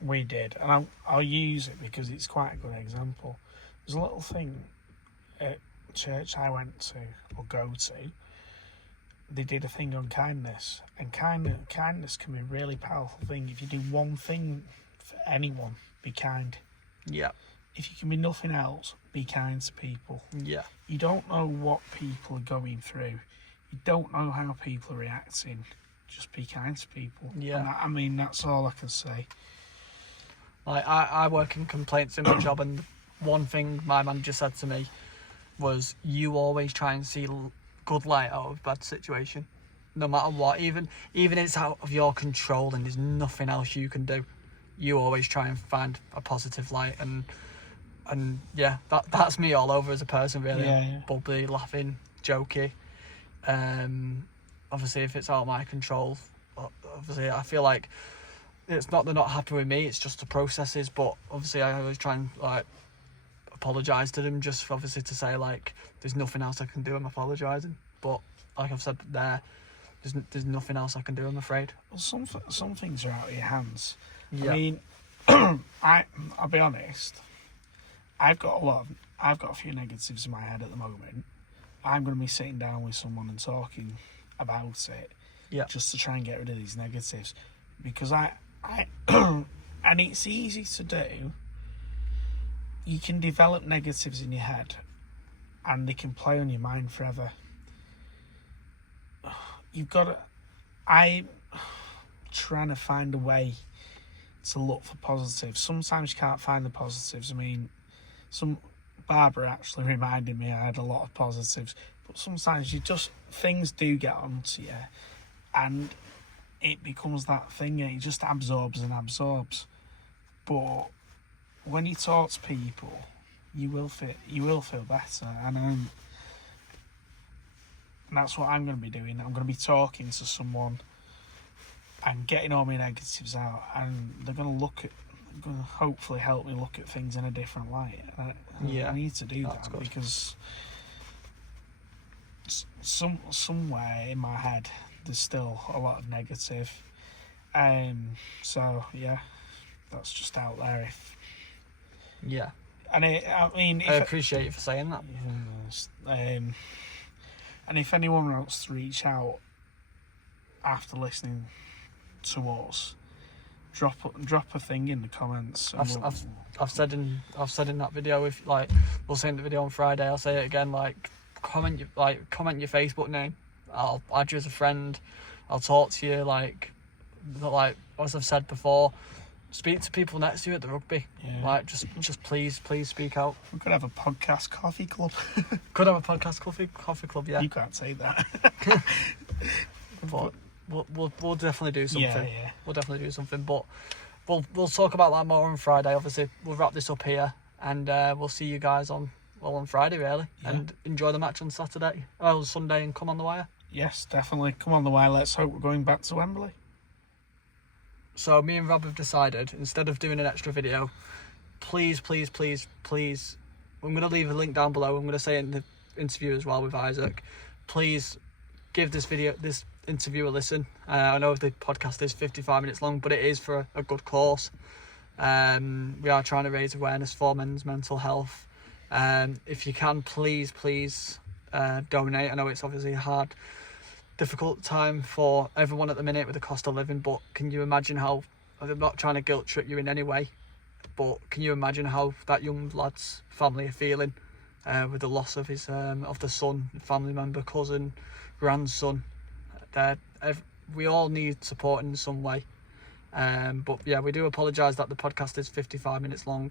we did, and I'll use it because it's quite a good example. There's a little thing at church I went to or go to. They did a thing on kindness, and kindness can be a really powerful thing. If you do one thing for anyone, be kind. Yeah. If you can be nothing else, be kind to people. Yeah. You don't know what people are going through. You don't know how people are reacting. Just be kind to people. Yeah. And that's all I can say. Like I work in complaints in my job, and one thing my manager said to me was, you always try and see good light out of a bad situation, no matter what. Even it's out of your control and there's nothing else you can do, you always try and find a positive light. And And yeah, that's me all over as a person, really. Yeah. Bubbly, laughing, jokey. Obviously, if it's out of my control, obviously I feel like it's not they're not happy with me. It's just the processes. But obviously, I always try and like apologise to them, just obviously to say like there's nothing else I can do. I'm apologising, but like I've said there's nothing else I can do, I'm afraid. Well, some things are out of your hands. Yeah. I mean, I'll be honest. I've got a few negatives in my head at the moment. I'm going to be sitting down with someone and talking about it, just to try and get rid of these negatives, because I and it's easy to do. You can develop negatives in your head, and they can play on your mind forever. You've got to. I'm trying to find a way to look for positives. Sometimes you can't find the positives. I mean, Barbara actually reminded me I had a lot of positives, but sometimes things do get onto you, and it becomes that thing, and it just absorbs. But when you talk to people, you will feel better, and that's what I'm going to be doing. I'm going to be talking to someone and getting all my negatives out, and they're going to hopefully help me look at things in a different light. I need to do that good. Because somewhere in my head there's still a lot of negative. So yeah, that's just out there. And I appreciate you for saying that. And if anyone wants to reach out after listening to us, drop a thing in the comments. I've said in that video, if like we'll say in the video on Friday, I'll say it again, like comment your Facebook name. I'll add you as a friend. I'll talk to you like as I've said before. Speak to people next to you at the rugby. Yeah. Like just please speak out. We could have a podcast coffee club. Could have a podcast coffee club. Yeah. You can't say that. But we'll definitely do something. Yeah. We'll definitely do something. But we'll talk about that more on Friday. Obviously, we'll wrap this up here, and we'll see you guys on Friday, really. Yeah. And enjoy the match on Sunday, and come on the wire. Yes, definitely come on the wire. Let's hope we're going back to Wembley. So me and Rob have decided, instead of doing an extra video, please, I'm going to leave a link down below. I'm going to say it in the interview as well with Isaac. Please give this interview a listen. I know the podcast is 55 minutes long, but it is for a good cause. We are trying to raise awareness for men's mental health. If you can, please donate. I know it's obviously a difficult time for everyone at the minute with the cost of living, but can you imagine how, I'm not trying to guilt trip you in any way, but can you imagine how that young lad's family are feeling with the loss of his of the son, family member, cousin, grandson? We all need support in some way. But yeah, we do apologise that the podcast is 55 minutes long.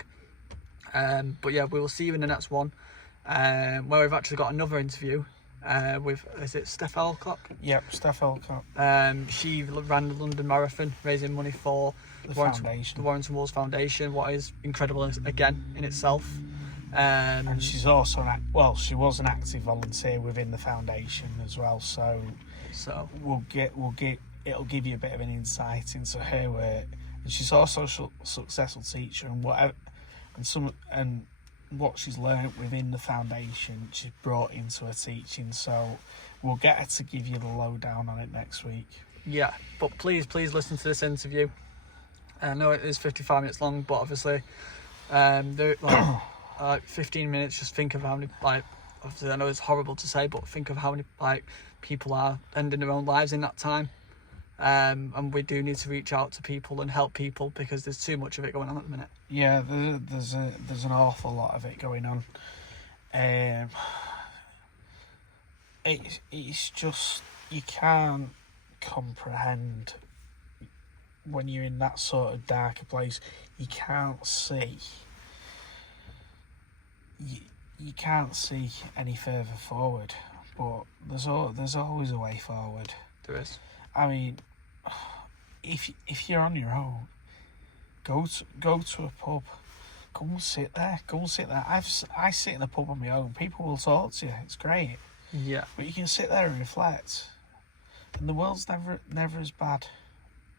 But yeah, we will see you in the next one, where we've actually got another interview with, is it Steph Alcock? Yep, Steph Alcock. She ran the London Marathon, raising money for the Warrington Wolves Foundation, what is incredible again in itself. And she's also she was an active volunteer within the foundation as well. So it'll give you a bit of an insight into her work. And she's also a successful teacher, and what she's learnt within the foundation, she's brought into her teaching. So we'll get her to give you the lowdown on it next week. Yeah, but please listen to this interview. I know it is 55 minutes long, but obviously, 15 minutes. Just think of how many, obviously I know it's horrible to say, but think of how many people are ending their own lives in that time. And we do need to reach out to people and help people, because there's too much of it going on at the minute. Yeah, there's an awful lot of it going on. It's just, you can't comprehend when you're in that sort of darker place. You can't see. You can't see any further forward, but there's always a way forward. There is. I mean, if you're on your own, go to a pub, go and sit there. I sit in the pub on my own. People will talk to you. It's great. Yeah. But you can sit there and reflect. And the world's never as bad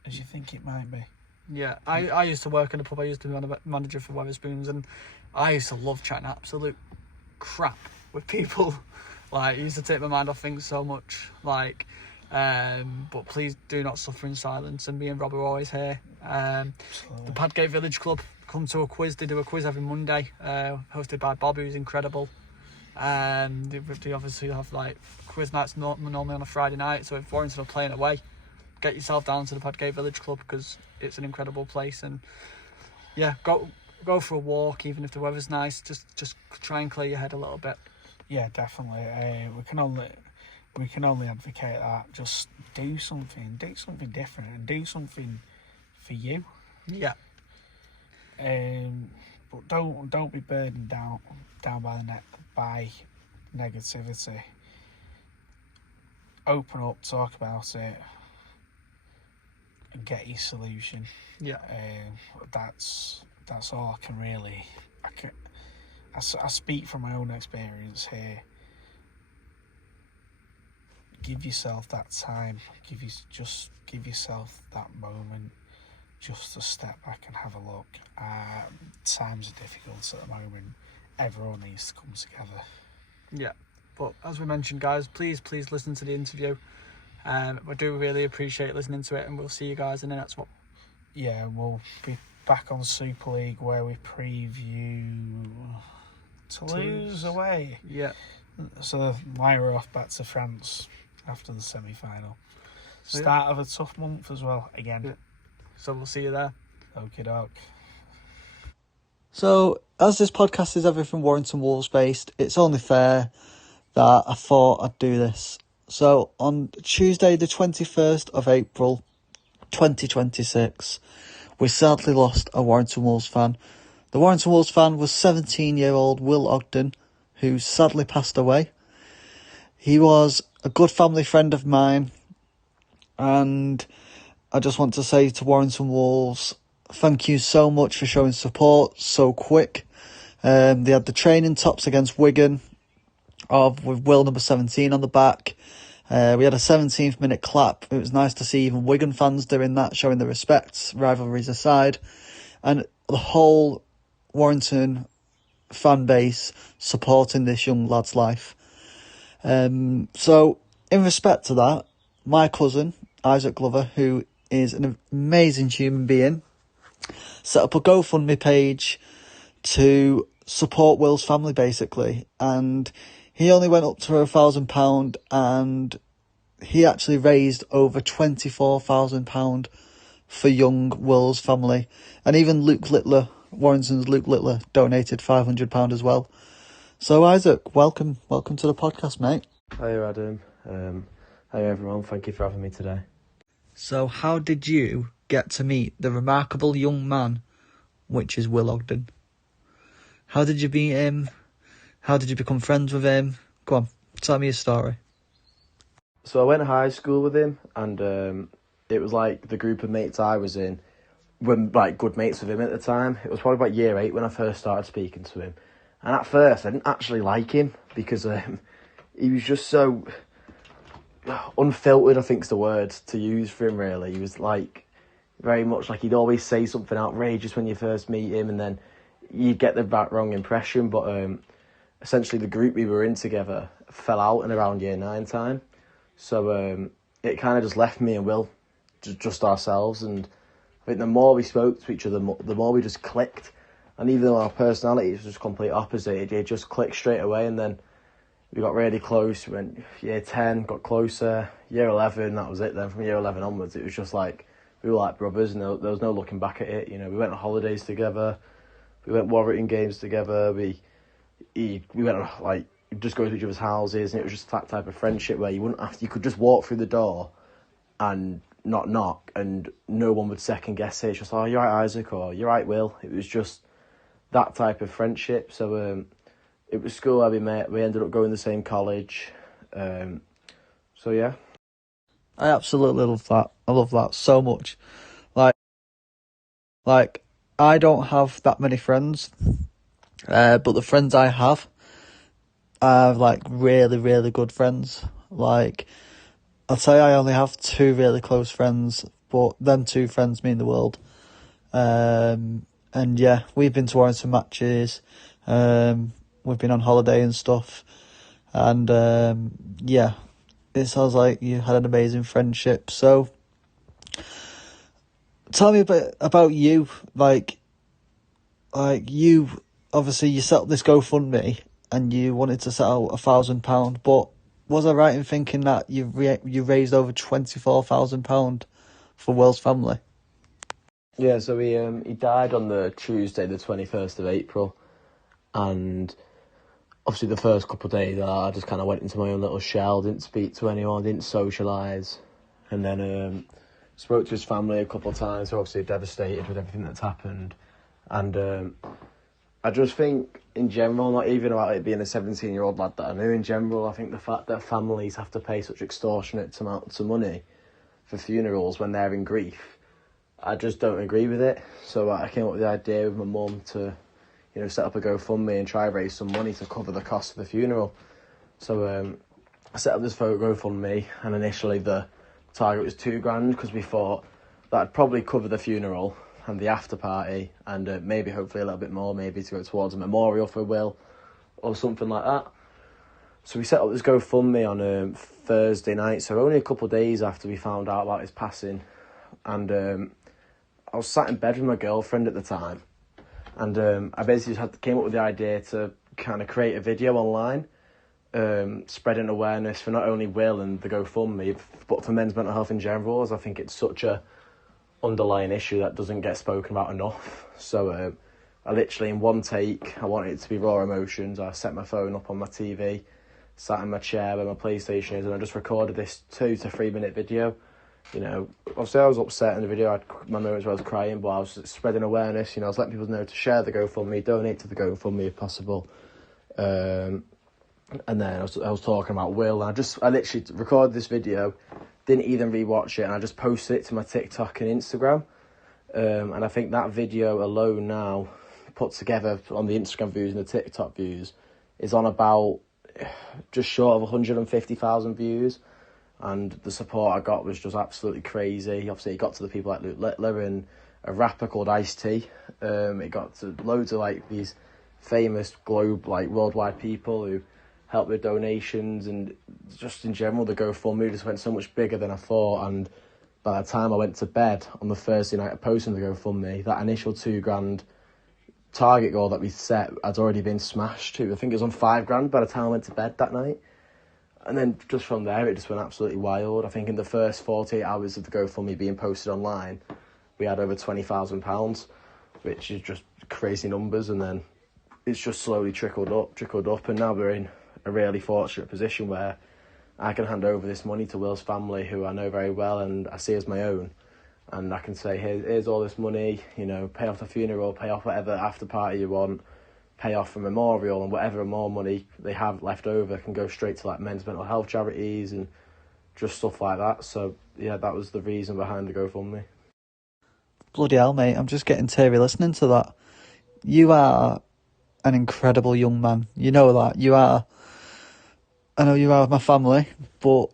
as you think it might be. Yeah, I used to work in a pub. I used to be manager for Wetherspoons, and I used to love chatting absolute crap with people. Like, it used to take my mind off things so much. Like, but please do not suffer in silence. And me and Rob are always here. The Padgate Village Club come to a quiz. They do a quiz every Monday, hosted by Bob, who's incredible. They obviously have like quiz nights normally on a Friday night. So if Warrington are playing away, get yourself down to the Padgate Village Club, because it's an incredible place. And yeah, go for a walk, even if the weather's nice. Just try and clear your head a little bit. Yeah, definitely. We can only advocate that. Just do something different, and do something for you. Yeah. But don't be burdened down by negativity. Open up, talk about it, and get your solution. Yeah. That's all I can really. I speak from my own experience here. Give yourself that time. Give yourself that moment, just to step back and have a look. Times are difficult at the moment. Everyone needs to come together. Yeah, but as we mentioned, guys, please listen to the interview. We do really appreciate listening to it, and we'll see you guys in the next one. Yeah, we'll be back on Super League, where we preview Toulouse away. Yeah. So we're off back to France after the semi-final. Start of a tough month as well, again. Yeah. So we'll see you there. Okie doke. So, as this podcast is everything Warrington Wolves based, it's only fair that I thought I'd do this. So, on Tuesday the 21st of April 2026, we sadly lost a Warrington Wolves fan. The Warrington Wolves fan was 17-year-old Will Ogden, who sadly passed away. He was a good family friend of mine, and I just want to say to Warrington Wolves, thank you so much for showing support so quick. They had the training tops against Wigan with Will number 17 on the back. We had a 17th minute clap. It was nice to see even Wigan fans doing that, showing the respect, rivalries aside. And the whole Warrington fan base supporting this young lad's life. So, in respect to that, my cousin, Isaac Glover, who is an amazing human being, set up a GoFundMe page to support Will's family, basically. And he only went up to £1,000, and he actually raised over £24,000 for young Will's family. And even Luke Littler, Warrington's Luke Littler, donated £500 as well. So Isaac, welcome to the podcast, mate. Hi Adam. Hi everyone, thank you for having me today. So how did you get to meet the remarkable young man, which is Will Ogden? How did you meet him? How did you become friends with him? Go on, tell me your story. So I went to high school with him, and it was like the group of mates I was in were like good mates with him at the time. It was probably about year 8 when I first started speaking to him. And at first I didn't actually like him because he was just so unfiltered, I think is the word to use for him, really. He was like very much like he'd always say something outrageous when you first meet him, and then you'd get the wrong impression. But essentially the group we were in together fell out in around year 9 time. So it kind of just left me and Will just ourselves, and I think the more we spoke to each other, the more we just clicked. And even though our personalities was just complete opposite, it just clicked straight away. And then we got really close. We went year 10, got closer. Year 11, that was it then. From year 11 onwards, it was just like, we were like brothers, and there was no looking back at it. You know, we went on holidays together. We went Warrington games together. We went on, like, just go to each other's houses, and it was just that type of friendship where you could just walk through the door and not knock, and no one would second guess it. It's just, oh, you're right, Isaac, or you're right, Will. It was just that type of friendship. So it was school where we met. We ended up going to the same college. So yeah. I absolutely love that. I love that so much. Like I don't have that many friends, but the friends I have are like really, really good friends. Like, I'd say I only have 2 really close friends, but them 2 friends mean the world. And yeah, we've been to Warrington matches, we've been on holiday and stuff, and yeah, it sounds like you had an amazing friendship. So tell me a bit about you. Like you, obviously you set up this GoFundMe and you wanted to set out £1,000, but was I right in thinking that you raised over £24,000 for Will's family? Yeah, so he died on the Tuesday, the 21st of April, and obviously the first couple of days I just kind of went into my own little shell, didn't speak to anyone, didn't socialise, and then spoke to his family a couple of times, who obviously devastated with everything that's happened, and I just think in general, not even about it being a 17-year-old lad that I knew, in general, I think the fact that families have to pay such extortionate amounts of money for funerals when they're in grief, I just don't agree with it. So I came up with the idea with my mum to, set up a GoFundMe and try raise some money to cover the cost of the funeral. So I set up this GoFundMe, and initially the target was £2,000 because we thought that'd probably cover the funeral and the after party, and maybe hopefully a little bit more, maybe to go towards a memorial for Will or something like that. So we set up this GoFundMe on Thursday night, so only a couple of days after we found out about his passing, and I was sat in bed with my girlfriend at the time, and I basically just came up with the idea to kind of create a video online, spreading awareness for not only Will and the GoFundMe, but for men's mental health in general, as I think it's such a underlying issue that doesn't get spoken about enough. So I literally, in one take, I wanted it to be raw emotions. I set my phone up on my TV, sat in my chair where my PlayStation is, and I just recorded this 2 to 3 minute video. Obviously I was upset in the video, I had my moments where I was crying, but I was spreading awareness, I was letting people know to share the GoFundMe, donate to the GoFundMe if possible. And then I was talking about Will, and I literally recorded this video, didn't even rewatch it, and I just posted it to my TikTok and Instagram. And I think that video alone now, put together on the Instagram views and the TikTok views, is on about just short of 150,000 views. And the support I got was just absolutely crazy. Obviously, it got to the people like Luke Littler and a rapper called Ice-T. It got to loads of these famous worldwide people who helped with donations, and just in general, the GoFundMe just went so much bigger than I thought. And by the time I went to bed on the Thursday night of posting the GoFundMe, that initial £2,000 target goal that we set had already been smashed too. I think it was on £5,000 by the time I went to bed that night. And then just from there, it just went absolutely wild. I think in the first 48 hours of the GoFundMe being posted online, we had over £20,000, which is just crazy numbers. And then it's just slowly trickled up. And now we're in a really fortunate position where I can hand over this money to Will's family, who I know very well and I see as my own. And I can say, here's all this money, pay off the funeral, pay off whatever after party you want, pay off a memorial, and whatever more money they have left over can go straight to men's mental health charities and just stuff like that. So yeah, that was the reason behind the GoFundMe. Bloody hell, mate, I'm just getting teary listening to that. You are an incredible young man. You know that. You are. I know you are my family, but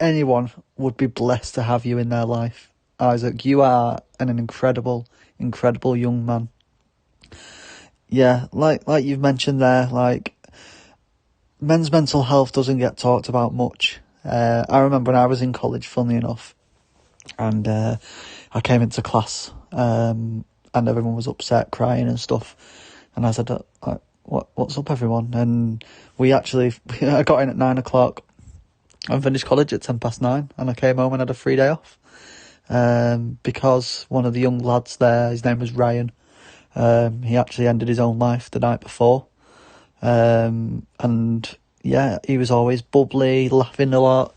anyone would be blessed to have you in their life. Isaac, you are an incredible, incredible young man. Yeah, like you've mentioned there, men's mental health doesn't get talked about much. I remember when I was in college, funnily enough, and I came into class, and everyone was upset, crying and stuff, and I said, what's up, everyone? And I got in at 9 o'clock and finished college at 9:10, and I came home and had a free day off, because one of the young lads there, his name was Ryan, he actually ended his own life the night before. And yeah, he was always bubbly, laughing a lot,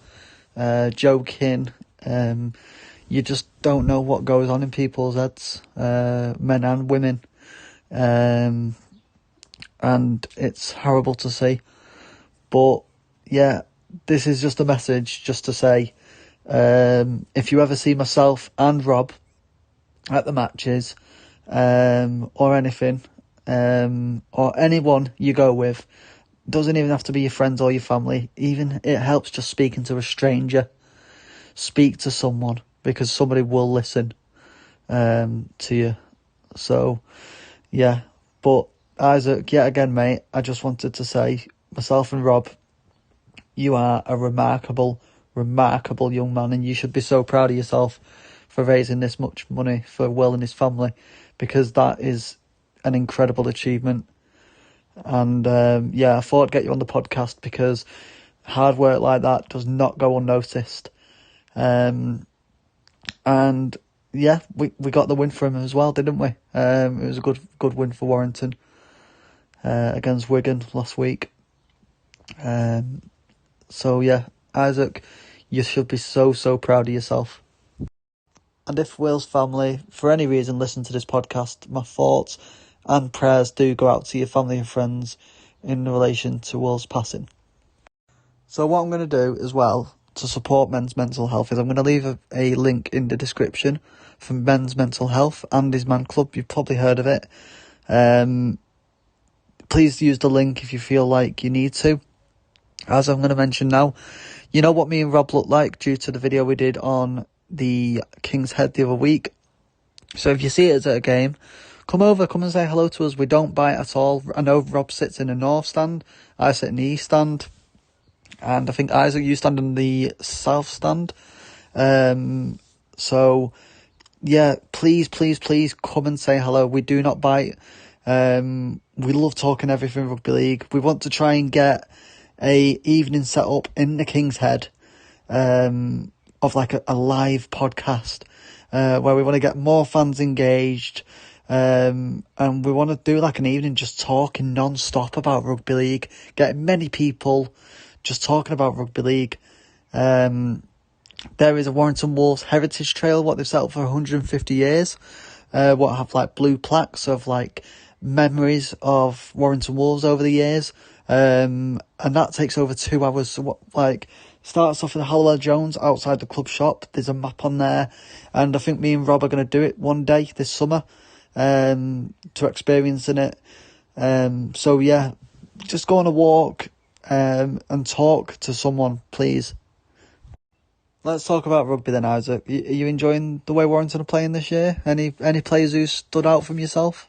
joking. You just don't know what goes on in people's heads, men and women. And it's horrible to see. But yeah, this is just a message just to say, if you ever see myself and Rob at the matches, or anything, or anyone you go with. Doesn't even have to be your friends or your family. Even it helps just speaking to a stranger. Speak to someone, because somebody will listen to you. So, yeah. But Isaac, yet again, mate, I just wanted to say, myself and Rob, you are a remarkable young man, and you should be so proud of yourself for raising this much money for Will and his family, because that is an incredible achievement. And I thought I'd get you on the podcast because hard work like that does not go unnoticed. And yeah, we got the win for him as well, didn't we? It was a good win for Warrington against Wigan last week. So yeah, Isaac, you should be so proud of yourself. And if Will's family, for any reason, listen to this podcast, my thoughts and prayers do go out to your family and friends in relation to Will's passing. So what I'm going to do as well to support men's mental health is I'm going to leave a link in the description for Men's Mental Health and his man club. You've probably heard of it. Please use the link if you feel like you need to. As I'm going to mention now, you know what me and Rob look like due to the video we did on the King's Head the other week. So if you see us at a game, come and say hello to us. We don't bite at all. I know Rob sits in the north stand, I sit in the east stand, and I think Isaac, you stand in the south stand. So yeah, please come and say hello. We do not bite. We love talking everything Rugby League. We want to try and get a evening set up in the King's Head of like a live podcast where we want to get more fans engaged, and we want to do like an evening just talking non-stop about Rugby League, getting many people just talking about Rugby League. There is a Warrington Wolves heritage trail, what they've set up for 150 years, what have like blue plaques of like memories of Warrington Wolves over the years. And that takes over 2 hours. So what, like, starts off with Howell Jones outside the club shop. There's a map on there, and I think me and Rob are going to do it one day this summer, to experiencing it. So yeah, just go on a walk, and talk to someone, please. Let's talk about rugby then, Isaac. Are you enjoying the way Warrington are playing this year? Any players who stood out from yourself?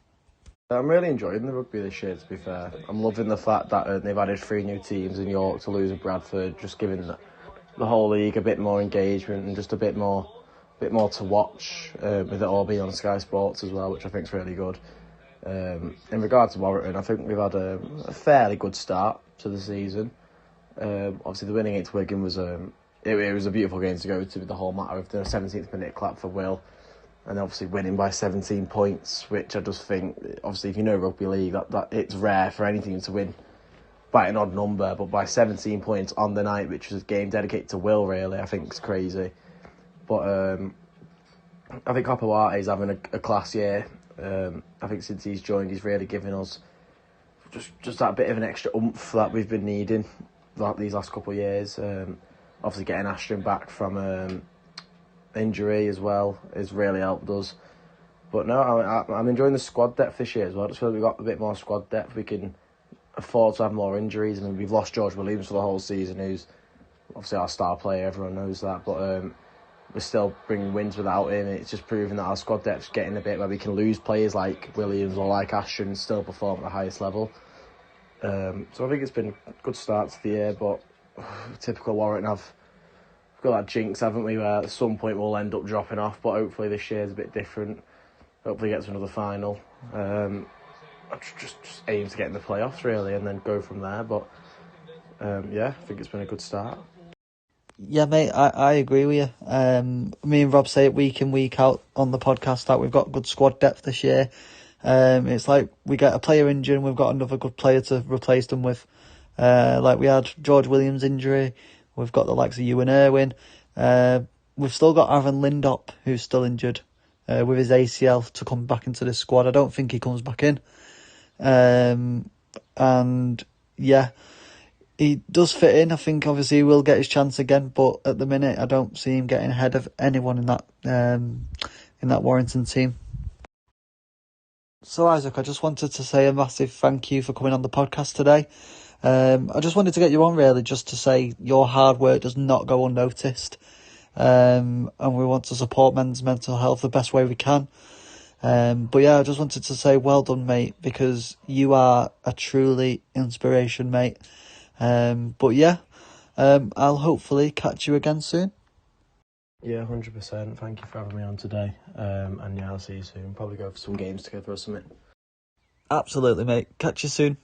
I'm really enjoying the rugby this year, to be fair. I'm loving the fact that they've added 3 new teams in York, Toulouse and Bradford, just giving the whole league a bit more engagement and just a bit more to watch, with it all being on Sky Sports as well, which I think is really good. In regard to Warrington, I think we've had a fairly good start to the season. Obviously, the win against Wigan was it was a beautiful game to go to, with the whole matter of the 17th minute clap for Will, and obviously winning by 17 points, which I just think, obviously, if you know Rugby League, that it's rare for any team to win by an odd number, but by 17 points on the night, which was a game dedicated to Will, really, I think it's crazy. But I think Kopawate is having a class year. I think since he's joined, he's really given us just that bit of an extra oomph that we've been needing these last couple of years. Obviously, getting Ashton back from injury as well has really helped us. But no, I'm enjoying the squad depth this year as well. I just feel like we've got a bit more squad depth. We can afford to have more injuries. I mean, we've lost George Williams for the whole season, who's obviously our star player, everyone knows that. But we're still bringing wins without him. It's just proving that our squad depth's getting a bit where we can lose players like Williams or like Ashton and still perform at the highest level. So I think it's been a good start to the year, but typical Warrington, we've got that jinx, haven't we, where at some point we'll end up dropping off, but hopefully this year's a bit different. Hopefully get to another final. I just aim to get in the playoffs, really, and then go from there. But yeah, I think it's been a good start. Yeah, mate, I agree with you. Me and Rob say it week in, week out on the podcast that we've got good squad depth this year. It's like we get a player injured and we've got another good player to replace them with. Like we had George Williams' injury, we've got the likes of Ewan Irwin. We've still got Aaron Lindop, who's still injured with his ACL, to come back into this squad. I don't think he comes back in. And yeah, he does fit in. I think obviously he will get his chance again, but at the minute I don't see him getting ahead of anyone in that Warrington team. So Isaac, I just wanted to say a massive thank you for coming on the podcast today. I just wanted to get you on really just to say your hard work does not go unnoticed. And we want to support men's mental health the best way we can. But yeah, I just wanted to say well done, mate, because you are a truly inspiration, mate. But yeah, I'll hopefully catch you again soon. Yeah, 100%. Thank you for having me on today. And yeah, I'll see you soon. Probably go for some games together or something. Absolutely, mate. Catch you soon.